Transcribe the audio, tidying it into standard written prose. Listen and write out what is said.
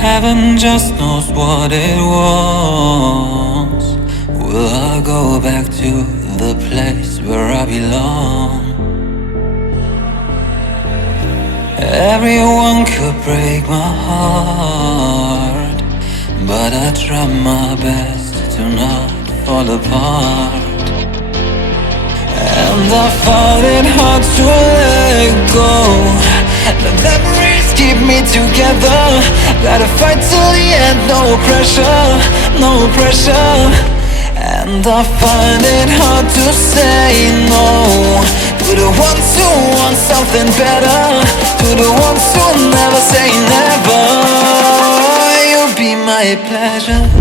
Heaven just knows what it was. Will I go back to the place where I belong? Everyone could break my heart, but I try my best to not fall apart. And I find it hard to let go. The memories keep me together. Gotta fight till the end, no pressure, no pressure. And I find it hard to say no to the ones who want something better, to the ones who never say never. You'll be my pleasure.